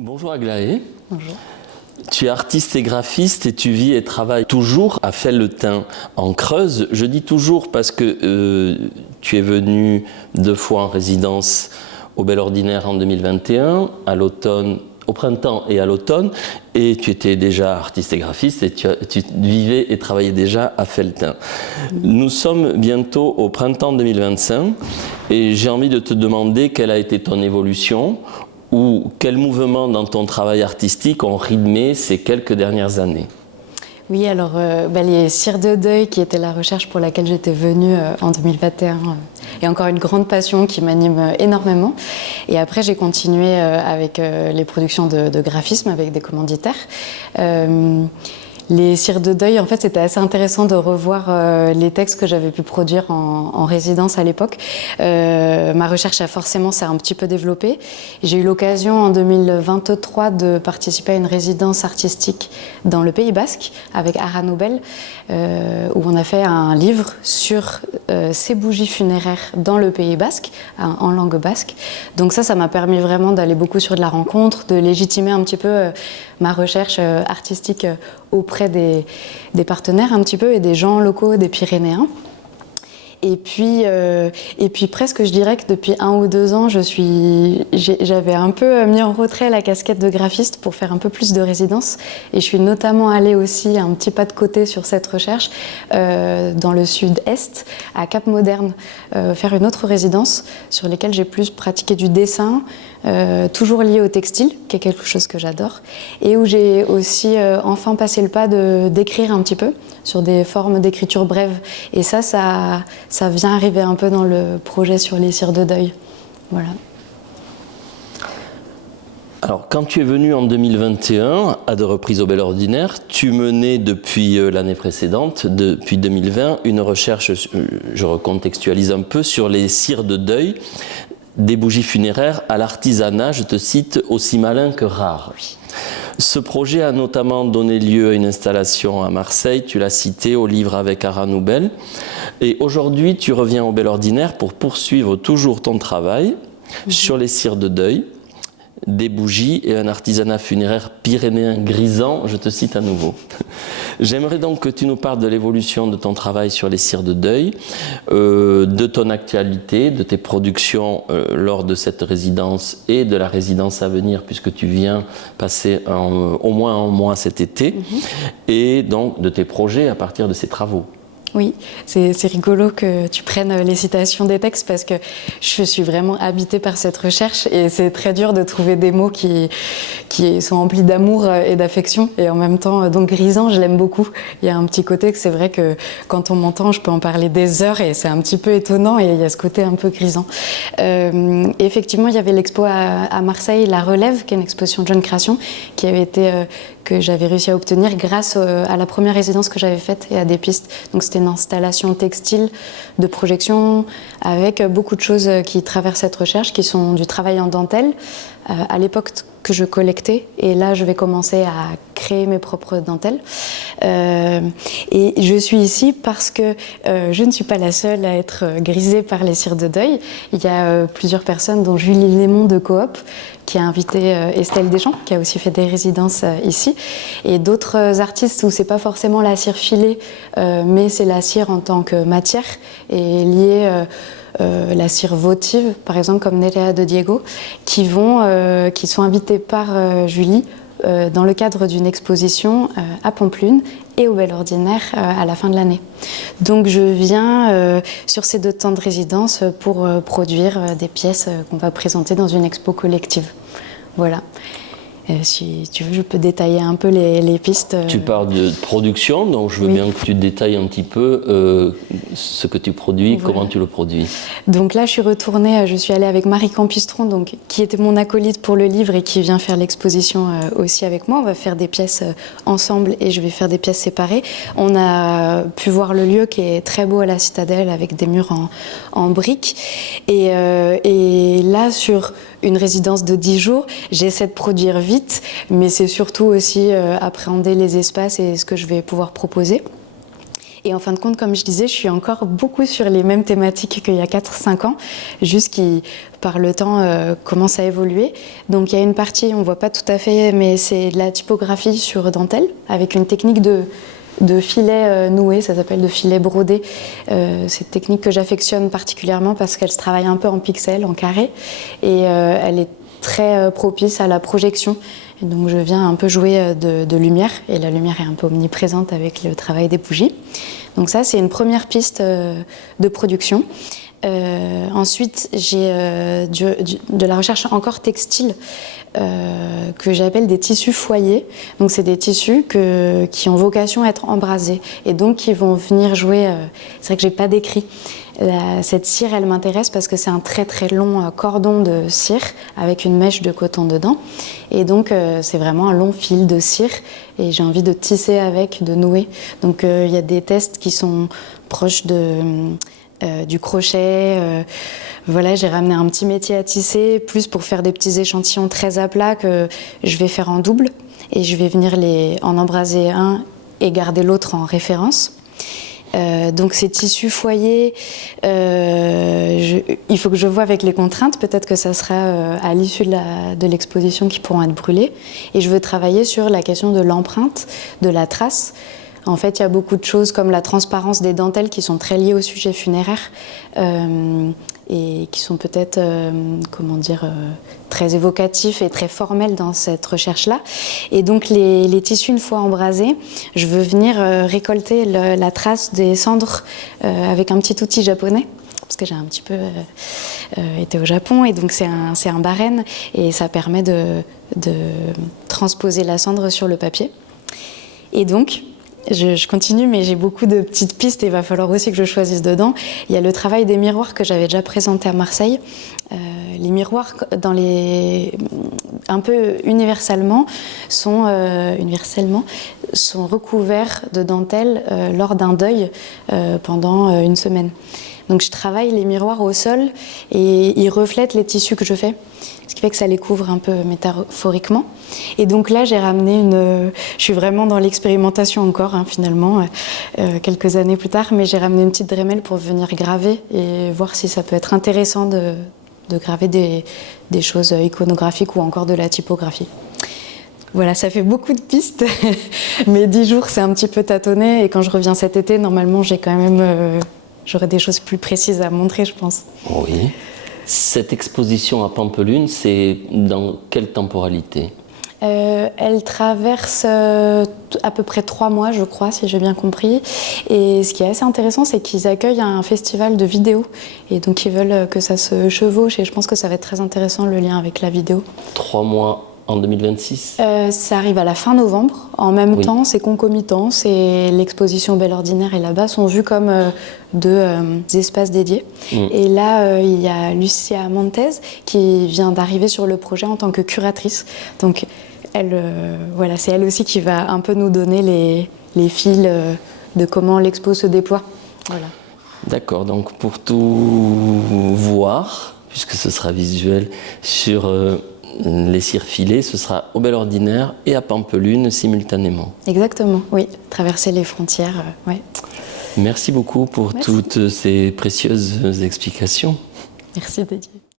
Bonjour Aglaé. Bonjour. Tu es artiste et graphiste et tu vis et travailles toujours à Felletin en Creuse. Je dis toujours parce que tu es venu 2 fois en résidence au Bel Ordinaire en 2021, à l'automne, au printemps et à l'automne, et tu étais déjà artiste et graphiste et tu vivais et travaillais déjà à Felletin. Nous sommes bientôt au printemps 2025 et j'ai envie de te demander quelle a été ton évolution ou quels mouvements dans ton travail artistique ont rythmé ces quelques dernières années? Oui, alors les cires de deuil, qui était la recherche pour laquelle j'étais venue en 2021, est encore une grande passion qui m'anime énormément. Et après, j'ai continué avec les productions de graphisme, avec des commanditaires. Les cires de deuil, en fait, c'était assez intéressant de revoir les textes que j'avais pu produire en résidence à l'époque. Ma recherche forcément s'est un petit peu développée. J'ai eu l'occasion en 2023 de participer à une résidence artistique dans le Pays Basque avec Ara Nobel, où on a fait un livre sur ces bougies funéraires dans le Pays Basque, en langue basque. Donc ça m'a permis vraiment d'aller beaucoup sur de la rencontre, de légitimer un petit peu ma recherche artistique auprès des partenaires un petit peu et des gens locaux des Pyrénéens. Et puis presque, je dirais que depuis 1 ou 2 ans, j'avais un peu mis en retrait la casquette de graphiste pour faire un peu plus de résidence. Et je suis notamment allée aussi un petit pas de côté sur cette recherche dans le sud-est, à Cap-Moderne, faire une autre résidence sur laquelle j'ai plus pratiqué du dessin, toujours lié au textile, qui est quelque chose que j'adore, et où j'ai aussi enfin passé le pas d'écrire un petit peu sur des formes d'écriture brève. Et ça vient arriver un peu dans le projet sur les cires de deuil. Voilà. Alors, quand tu es venu en 2021, à 2 reprises au Bel Ordinaire, tu menais depuis l'année précédente, depuis 2020, une recherche, je recontextualise un peu, sur les cires de deuil, des bougies funéraires à l'artisanat, je te cite, aussi malin que rare. Ce projet a notamment donné lieu à une installation à Marseille, tu l'as cité, au livre avec Ara Nobel. Et aujourd'hui, tu reviens au Bel Ordinaire pour poursuivre toujours ton travail sur les cires de deuil, des bougies et un artisanat funéraire pyrénéen grisant, je te cite à nouveau. J'aimerais donc que tu nous parles de l'évolution de ton travail sur les cires de deuil, de ton actualité, de tes productions lors de cette résidence et de la résidence à venir, puisque tu viens passer au moins 1 mois cet été, et donc de tes projets à partir de ces travaux. Oui, c'est rigolo que tu prennes les citations des textes parce que je suis vraiment habitée par cette recherche et c'est très dur de trouver des mots qui sont remplis d'amour et d'affection et en même temps, donc grisant, je l'aime beaucoup. Il y a un petit côté que c'est vrai que quand on m'entend, je peux en parler des heures et c'est un petit peu étonnant et il y a ce côté un peu grisant. Effectivement, il y avait l'expo à Marseille, La Relève, qui est une exposition de jeune création qui avait été... que j'avais réussi à obtenir grâce à la première résidence que j'avais faite et à des pistes. Donc c'était une installation textile de projection avec beaucoup de choses qui traversent cette recherche, qui sont du travail en dentelle, à l'époque que je collectais. Et là, je vais commencer à créer mes propres dentelles. Et je suis ici parce que je ne suis pas la seule à être grisée par les cires de deuil. Il y a plusieurs personnes, dont Julie Lémon de Coop, qui a invité Estelle Deschamps, qui a aussi fait des résidences ici, et d'autres artistes où c'est pas forcément la cire filée, mais c'est la cire en tant que matière et liée la cire votive, par exemple comme Nerea de Diego, qui sont invités par Julie dans le cadre d'une exposition à Pampelune et au Bel Ordinaire à la fin de l'année. Donc je viens sur ces 2 temps de résidence pour produire des pièces qu'on va présenter dans une expo collective. Voilà. Si tu veux, je peux détailler un peu les pistes. Tu parles de production, donc je veux bien que tu détailles un petit peu ce que tu produis, voilà. Comment tu le produis. Donc là, je suis allée avec Marie Campistron, donc, qui était mon acolyte pour le livre et qui vient faire l'exposition aussi avec moi. On va faire des pièces ensemble et je vais faire des pièces séparées. On a pu voir le lieu qui est très beau à la Citadelle avec des murs en briques. Et là, sur une résidence de 10 jours, j'essaie de produire vite, mais c'est surtout aussi appréhender les espaces et ce que je vais pouvoir proposer. Et en fin de compte, comme je disais, je suis encore beaucoup sur les mêmes thématiques qu'il y a 4-5 ans, juste qui, par le temps, commence à évoluer. Donc il y a une partie, on ne voit pas tout à fait, mais c'est de la typographie sur dentelle, avec une technique de filet noué, ça s'appelle de filet brodé. C'est une technique que j'affectionne particulièrement parce qu'elle se travaille un peu en pixels, en carré, et elle est très propice à la projection. Et donc je viens un peu jouer de lumière, et la lumière est un peu omniprésente avec le travail des bougies. Donc ça, c'est une première piste de production. Ensuite, j'ai de la recherche encore textile que j'appelle des tissus foyers. Donc c'est des tissus qui ont vocation à être embrasés et donc qui vont venir jouer. C'est vrai que j'ai pas décrit. Cette cire, elle m'intéresse parce que c'est un très très long cordon de cire avec une mèche de coton dedans. Et donc c'est vraiment un long fil de cire et j'ai envie de tisser avec, de nouer. Donc il y a des tests qui sont proches du crochet. Voilà, j'ai ramené un petit métier à tisser, plus pour faire des petits échantillons très à plat que je vais faire en double. Et je vais venir en embraser un et garder l'autre en référence. Donc ces tissus foyers, il faut que je vois avec les contraintes, peut-être que ça sera à l'issue de l'exposition qui pourront être brûlées. Et je veux travailler sur la question de l'empreinte, de la trace. En fait, il y a beaucoup de choses comme la transparence des dentelles qui sont très liées au sujet funéraire et qui sont peut-être, très évocatifs et très formels dans cette recherche-là. Et donc, les tissus, une fois embrasés, je veux venir récolter la trace des cendres avec un petit outil japonais. Parce que j'ai un petit peu été au Japon, et donc c'est un barène, et ça permet de transposer la cendre sur le papier. Et donc, je continue, mais j'ai beaucoup de petites pistes et il va falloir aussi que je choisisse dedans. Il y a le travail des miroirs que j'avais déjà présenté à Marseille. Les miroirs, un peu universellement, sont recouverts de dentelle lors d'un deuil pendant une semaine. Donc je travaille les miroirs au sol et ils reflètent les tissus que je fais, ce qui fait que ça les couvre un peu métaphoriquement. Et donc là, j'ai ramené je suis vraiment dans l'expérimentation encore, finalement, quelques années plus tard, mais j'ai ramené une petite Dremel pour venir graver et voir si ça peut être intéressant de graver des choses iconographiques ou encore de la typographie. Voilà, ça fait beaucoup de pistes, mais 10 jours, c'est un petit peu tâtonné, et quand je reviens cet été, normalement, j'aurai des choses plus précises à montrer, je pense. Oui. Cette exposition à Pampelune, c'est dans quelle temporalité ? Elle traverse à peu près 3 mois, je crois, si j'ai bien compris. Et ce qui est assez intéressant, c'est qu'ils accueillent un festival de vidéo. Et donc, ils veulent que ça se chevauche. Et je pense que ça va être très intéressant, le lien avec la vidéo. 3 mois en 2026 ? Ça arrive à la fin novembre. En même temps, c'est concomitant. L'exposition Belle Ordinaire et là-bas sont vus comme deux espaces dédiés. Et là, il y a Lucia Montez qui vient d'arriver sur le projet en tant que curatrice. Donc, c'est elle aussi qui va un peu nous donner les fils de comment l'expo se déploie. Voilà. D'accord, donc pour tout voir, puisque ce sera visuel, sur les cires filées, ce sera au Belle Ordinaire et à Pampelune simultanément. Exactement, oui, traverser les frontières, ouais. Merci beaucoup pour toutes ces précieuses explications. Merci Didier.